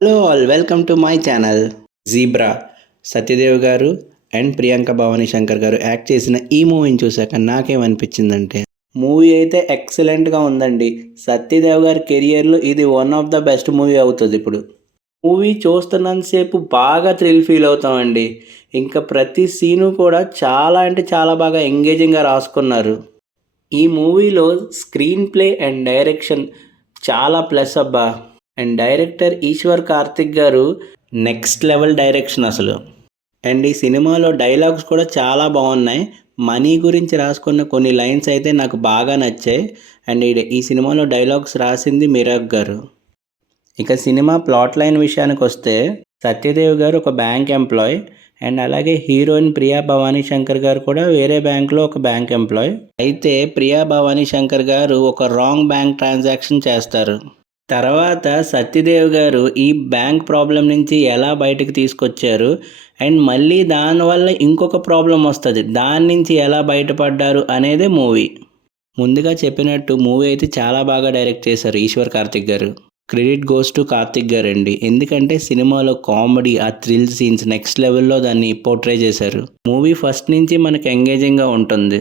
Hello all welcome to my channel. Zebra Satyadev గారు and Priyanka Bhavani Shankar గారు act చేసిన ఈ మూవీని చూశాక నాకేమనిపించిందంటే, మూవీ అయితే ఎక్సలెంట్గా ఉందండి. సత్యదేవ్ గారి కెరియర్లో ఇది one of the best movie అవుతుంది. ఇప్పుడు మూవీ చూస్తున్నంతసేపు బాగా థ్రిల్ ఫీల్ అవుతామండి. ఇంకా ప్రతి సీను కూడా చాలా అంటే చాలా బాగా ఎంగేజింగ్గా రాసుకున్నారు. ఈ మూవీలో స్క్రీన్ ప్లే అండ్ డైరెక్షన్ చాలా ప్లస్ అబ్బా. అండ్ డైరెక్టర్ ఈశ్వర్ కార్తిక్ గారు నెక్స్ట్ లెవెల్ డైరెక్షన్ అసలు. అండ్ ఈ సినిమాలో డైలాగ్స్ కూడా చాలా బాగున్నాయి. మనీ గురించి రాసుకున్న కొన్ని లైన్స్ అయితే నాకు బాగా నచ్చాయి. అండ్ ఈ సినిమాలో డైలాగ్స్ రాసింది మిరాగ్ గారు. ఇక సినిమా ప్లాట్ లైన్ విషయానికి వస్తే, సత్యదేవ్ గారు ఒక బ్యాంక్ ఎంప్లాయ్ అండ్ అలాగే హీరోయిన్ ప్రియా భవానీ శంకర్ గారు కూడా వేరే బ్యాంక్లో ఒక బ్యాంక్ ఎంప్లాయ్. అయితే ప్రియా భవానీ శంకర్ గారు ఒక రాంగ్ బ్యాంక్ ట్రాన్సాక్షన్ చేస్తారు. తర్వాత సత్యదేవ్ గారు ఈ బ్యాంక్ ప్రాబ్లం నుంచి ఎలా బయటకు తీసుకొచ్చారు అండ్ మళ్ళీ దానివల్ల ఇంకొక ప్రాబ్లం వస్తుంది, దాని నుంచి ఎలా బయటపడ్డారు అనేదే మూవీ. ముందుగా చెప్పినట్టు మూవీ అయితే చాలా బాగా డైరెక్ట్ చేశారు ఈశ్వర్ కార్తిక్ గారు. క్రెడిట్ గోస్ టు కార్తిక్ గారు అండి. ఎందుకంటే సినిమాలో కామెడీ, ఆ థ్రిల్ సీన్స్ నెక్స్ట్ లెవెల్లో దాన్ని పోర్ట్రే చేశారు. మూవీ ఫస్ట్ నుంచి మనకి ఎంగేజింగ్గా ఉంటుంది.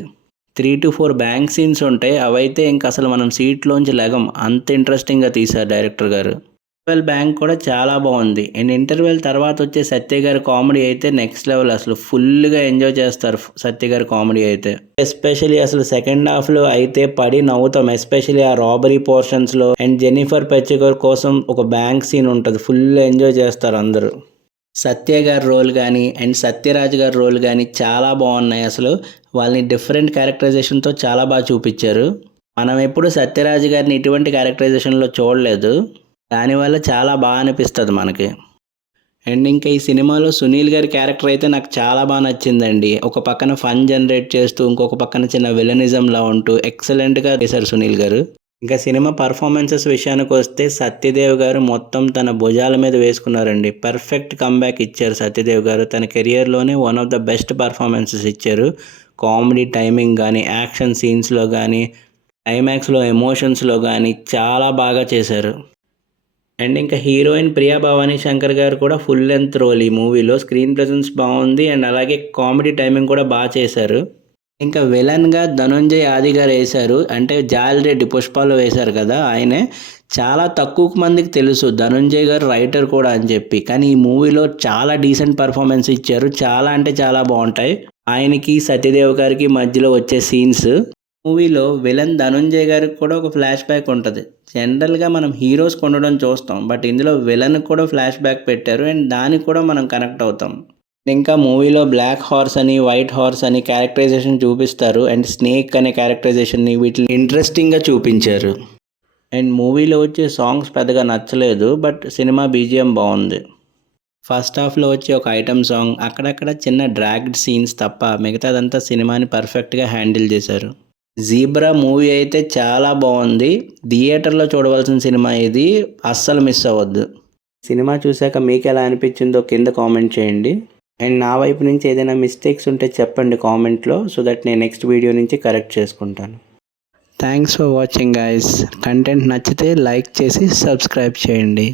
3 to 4 బ్యాంక్ సీన్స్ ఉంటాయి. అవైతే ఇంక అసలు మనం సీట్లోంచి లెగం, అంత ఇంట్రెస్టింగ్గా తీశారు డైరెక్టర్ గారు. ఇంటర్వెల్ బ్యాంక్ కూడా చాలా బాగుంది. అండ్ ఇంటర్వెల్ తర్వాత వచ్చే సత్య గారి కామెడీ అయితే నెక్స్ట్ లెవెల్. అసలు ఫుల్గా ఎంజాయ్ చేస్తారు సత్య గారి కామెడీ అయితే. ఎస్పెషలీ అసలు సెకండ్ హాఫ్లో అయితే పడి నవ్వుతాం. ఎస్పెషలీ ఆ రాబరీ పోర్షన్స్లో. అండ్ జెన్నిఫర్ పెచ్చిగర్ కోసం ఒక బ్యాంక్ సీన్ ఉంటుంది, ఫుల్ ఎంజాయ్ చేస్తారు అందరూ. సత్య గారి రోల్ కానీ అండ్ సత్యరాజ్ గారి రోల్ కానీ చాలా బాగున్నాయి. అసలు వాళ్ళని డిఫరెంట్ క్యారెక్టరైజేషన్తో చాలా బాగా చూపించారు. మనం ఎప్పుడు సత్యరాజ్ గారిని ఇటువంటి క్యారెక్టరైజేషన్లో చూడలేదు. దానివల్ల చాలా బాగా అనిపిస్తుంది మనకి. అండ్ ఇంకా ఈ సినిమాలో సునీల్ గారి క్యారెక్టర్ అయితే నాకు చాలా బాగా నచ్చిందండి. ఒక పక్కన ఫన్ జనరేట్ చేస్తూ, ఇంకొక పక్కన చిన్న విలనిజంలా ఉంటూ ఎక్సలెంట్గా చేశారు సునీల్ గారు. ఇంకా సినిమా పర్ఫార్మెన్సెస్ విషయానికి వస్తే, సత్యదేవ్ గారు మొత్తం తన భుజాల మీద వేసుకున్నారండి. పర్ఫెక్ట్ కంబ్యాక్ ఇచ్చారు సత్యదేవ్ గారు. తన కెరియర్లోనే one of the best performances ఇచ్చారు. కామెడీ టైమింగ్ కానీ, యాక్షన్ సీన్స్లో కానీ, క్లైమాక్స్లో ఎమోషన్స్లో కానీ చాలా బాగా చేశారు. అండ్ ఇంకా హీరోయిన్ ప్రియా భవానీ శంకర్ గారు కూడా ఫుల్ లెంత్ రోల్ ఈ మూవీలో. స్క్రీన్ ప్రెజెన్స్ బాగుంది అండ్ అలాగే కామెడీ టైమింగ్ కూడా బాగా చేశారు. ఇంకా విలన్గా ధనుంజయ్ ఆది గారు వేశారు. అంటే జాలిరెడ్డి పుష్పాలో వేశారు కదా, ఆయనే. చాలా తక్కువ మందికి తెలుసు ధనుంజయ్ గారు రైటర్ కూడా అని చెప్పి. కానీ ఈ మూవీలో చాలా డీసెంట్ పర్ఫార్మెన్స్ ఇచ్చారు. చాలా అంటే చాలా బాగుంటాయి. ఆయనకి సత్యదేవ్ గారికి మధ్యలో వచ్చే సీన్స్. మూవీలో విలన్ ధనుంజయ్ గారికి కూడా ఒక ఫ్లాష్ బ్యాక్ ఉంటుంది. జనరల్గా మనం హీరోస్ కొనడం చూస్తాం, బట్ ఇందులో విలన్ కూడా ఫ్లాష్ బ్యాక్ పెట్టారు అండ్ దానికి కూడా మనం కనెక్ట్ అవుతాం. ఇంకా మూవీలో బ్లాక్ హార్స్ అని, వైట్ హార్స్ అని క్యారెక్టరైజేషన్ చూపిస్తారు. అండ్ స్నేక్ అనే క్యారెక్టరైజేషన్ని వీటిని ఇంట్రెస్టింగ్గా చూపించారు. అండ్ మూవీలో వచ్చే సాంగ్స్ పెద్దగా నచ్చలేదు, బట్ సినిమా బీజిఎం బాగుంది. ఫస్ట్ హాఫ్లో వచ్చే ఒక ఐటమ్ సాంగ్, అక్కడక్కడ చిన్న డ్రాగ్డ్ సీన్స్ తప్ప మిగతాదంతా సినిమాని పర్ఫెక్ట్గా హ్యాండిల్ చేశారు. జీబ్రా మూవీ అయితే చాలా బాగుంది. థియేటర్లో చూడవలసిన సినిమా ఇది, అస్సలు మిస్ అవ్వద్దు. సినిమా చూశాక మీకు ఎలా అనిపించిందో కింద కామెంట్ చేయండి. అండ్ నా వైపు నుంచి ఏదైనా మిస్టేక్స్ ఉంటే చెప్పండి కామెంట్లో, సో దట్ నేను నెక్స్ట్ వీడియో నుంచి కరెక్ట్ చేసుకుంటాను. Thanks for watching guys. Content నచ్చితే లైక్ చేసి సబ్స్క్రైబ్ చేయండి.